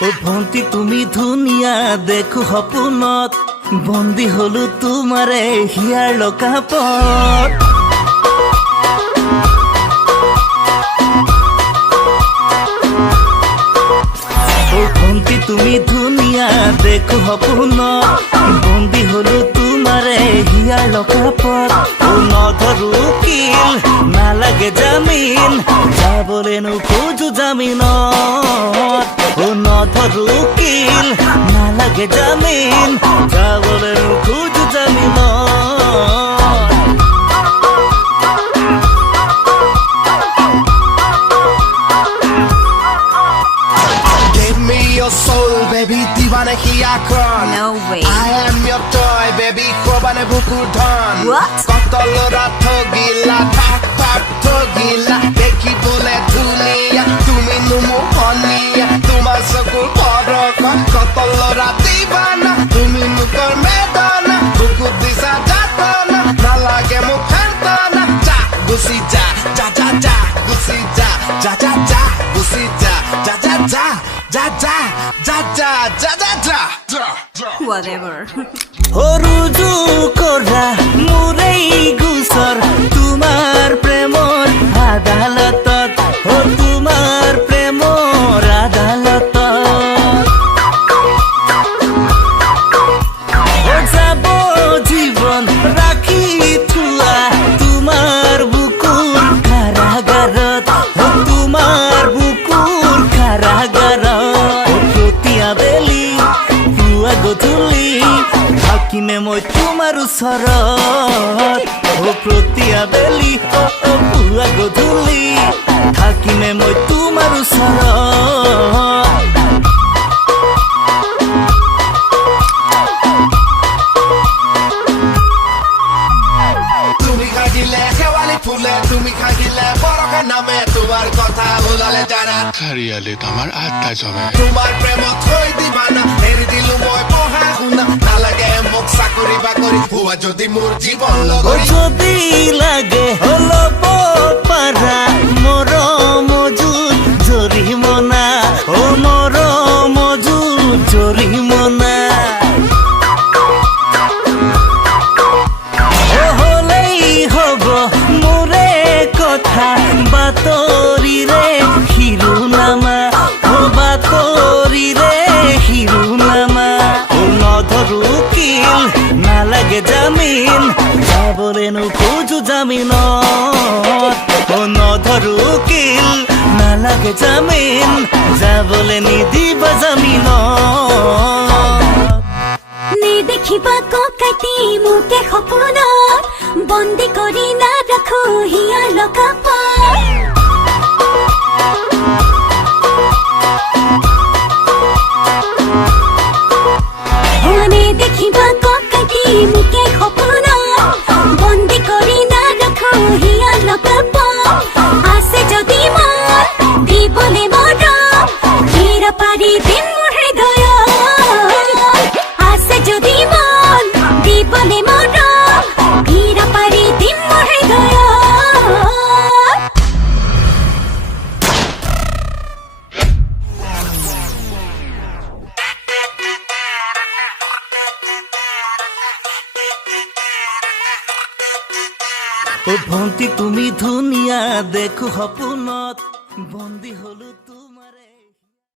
ও ভন্টি তুমি ধুনীয়া দেখো সপোনত বন্দী হলো তোমাৰে হিয়াৰ লকাপত ও ভন্টি তুমি ধুনীয়া দেখো সপোনত বন্দী হলো তোমাৰে হিয়াৰ লকাপত ও নধৰো কিল নালাগে জামিন যাবলৈ নোখোজো জামিনত ও নধৰো কিল নালাগে জামিন যাবলৈ নোখোজো জামিনত Your soul, baby, divane hiya kron. No way. I am your toy, baby, kobane buku dhon. What? Kotolora thogila, thak thak thogila. Dekhi bole dhuliya, tumi numu honiya. Tumar sakul porokon, kotolora divana. Tumi nukor medana, buku disa jatana. Nalage mukhantana, ja gusi ja, ja ja ja, gusi ja, ja ja ja, gusi ja, ja ja ja. Ja ja ja ja ja ja ja ja Whatever. হৰুজু কৰা মোৰেই গুচৰ তোমাৰ প্ৰেমৰ আদালতত ও তোমাৰ প্ৰেমৰ আদালতত ও যাব জীৱন ৰাখি থোৱা তোমাৰ বুকুৰ কাৰাগাৰত ও তোমাৰ বুকুৰ কাৰাগাৰত গধূলি থাকিমে মই তোমাৰ ওচৰত ও প্ৰতি আবেলি পুৱা গধূলি থাকিমে মই তোমাৰ ওচৰত তুমি খাগিলে শেৱালি ফুলে তুমি খাগিলে বৰকা নামে তোমাৰ কথা ওলালে জানা চাৰিআলিত আমাৰ আড্ডা জমে তোমাৰ প্ৰেমত থৈ দিবানা এৰি দিলো মই পঢ়া শুনা নালাগে মোক চাকৰি বাকৰি হোৱা যদি মোৰ জীৱন ও লগৰী যদি লাগে ল'ব পাৰা মৰম মজুত জৰিমনা ও মৰম মজুত জৰিমনা বাতৰিৰে শিৰোনামা ও বাতৰিৰে শিৰোনামা ও নধৰো কিল নালাগে জামিন যাবলৈ নোখোজো জামিনত ও নধৰো কিল নালাগে জামিন যাবলৈ নিদিবা জামিনত নেদেখিবা ককাইতি মোকে সপোনত বন্দী কৰি নাৰাখো হিয়াৰ লকাপত নেদেখিবা ককাইতি মোকে সপোনত বন্দী কৰি নাৰাখো হিয়াৰ লকাপত আছে যদি মন দিবলৈ মৰম ধীৰ পাৰি দিম মোৰ হৃদয়ত আছে যদি মন দিবলৈ মৰম ধীৰ পাৰি দিম মোৰ হৃদয়ত ও ভন্টি তুমি ধুনীয়া দেখো সপোনত বন্দী হলো